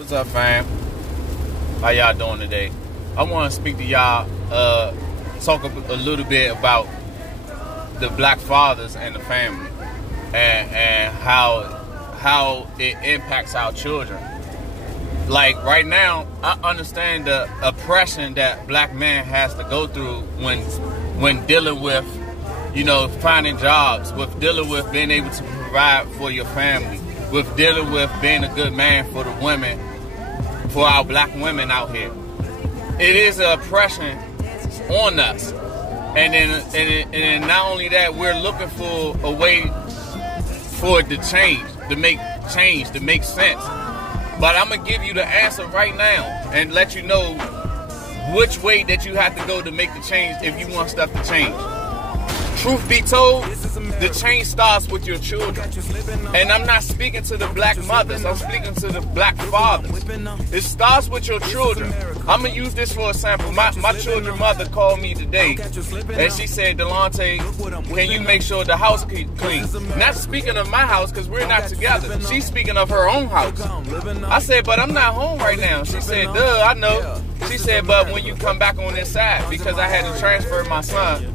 What's up, fam? How y'all doing today? I want to speak to y'all, talk a little bit about the black fathers and the family, and how it impacts our children. Like right now, I understand the oppression that black man has to go through when dealing with, finding jobs, with dealing with being able to provide for your family, with dealing with being a good man for the women, for our black women out here. It is an oppression on us. And then not only that, we're looking for a way for it to change, to make sense. But I'm going to give you the answer right now and let you know which way that you have to go to make the change if you want stuff to change. Truth be told, the change starts with your children. And I'm not speaking to the black mothers, I'm speaking to the black fathers. It starts with your children. I'm going to use this for example. My children's mother called me today and she said, Delonte, can you make sure the house clean? Not speaking of my house because we're not together. She's speaking of her own house. I said, but I'm not home right now. She said, duh, I know. She said, but when you come back on this side, because I had to transfer my son,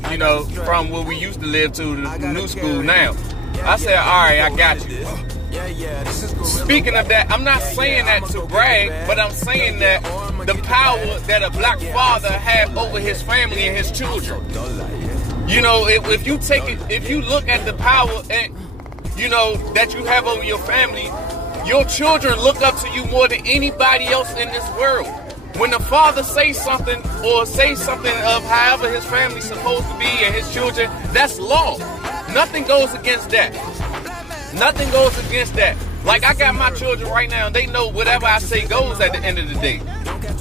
from where we used to live to the new school now. I said, all right, I got you. Speaking of that, I'm not saying that to brag, but I'm saying that the power that a black father has over his family and his children. If you look at the power and that you have over your family, your children look up to you more than anybody else in this world. When the father says something of however his family's supposed to be and his children, that's law. Nothing goes against that. Nothing goes against that. Like I got my children right now, they know whatever I say goes at the end of the day.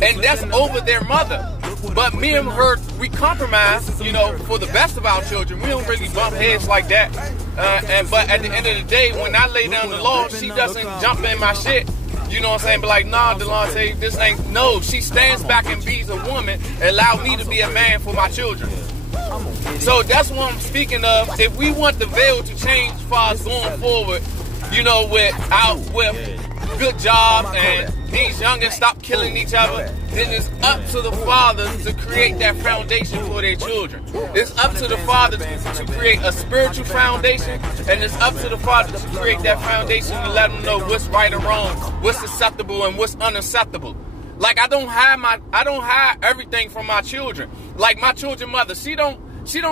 And that's over their mother. But me and her, we compromise, for the best of our children. We don't really bump heads like that. But at the end of the day, when I lay down the law, she doesn't jump in my shit. You know what I'm saying? But like, nah, Delonte, this ain't... No, she stands back and be a woman and allow me to be a man for my children. So that's what I'm speaking of. If we want the veil to change for us going forward, with good jobs and these youngins stop killing each other, then it's up to the fathers to create that foundation for their children. It's up to the fathers to create a spiritual foundation, and it's up to the fathers to create that foundation to let them know what's right or wrong, what's acceptable and what's unacceptable. Like I don't hide everything from my children. Like my children's mother, she don't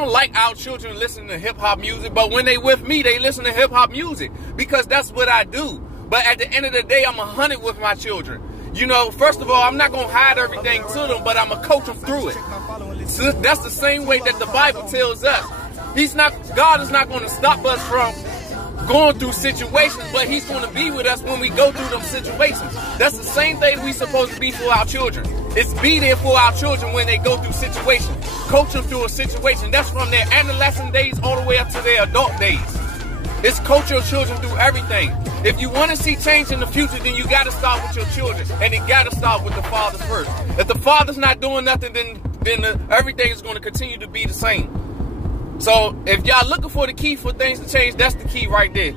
like our children listening to hip hop music, but when they with me, they listen to hip hop music because that's what I do. But at the end of the day, I'm 100 with my children. First of all, I'm not going to hide everything to them, but I'm going to coach them through it. So that's the same way that the Bible tells us. God is not going to stop us from going through situations, but he's going to be with us when we go through them situations. That's the same thing we supposed to be for our children. It's be there for our children when they go through situations. Coach them through a situation. That's from their adolescent days all the way up to their adult days. It's coach your children through everything. If you want to see change in the future, then you got to start with your children. And it got to start with the fathers first. If the father's not doing nothing, then everything is going to continue to be the same. So if y'all looking for the key for things to change, that's the key right there.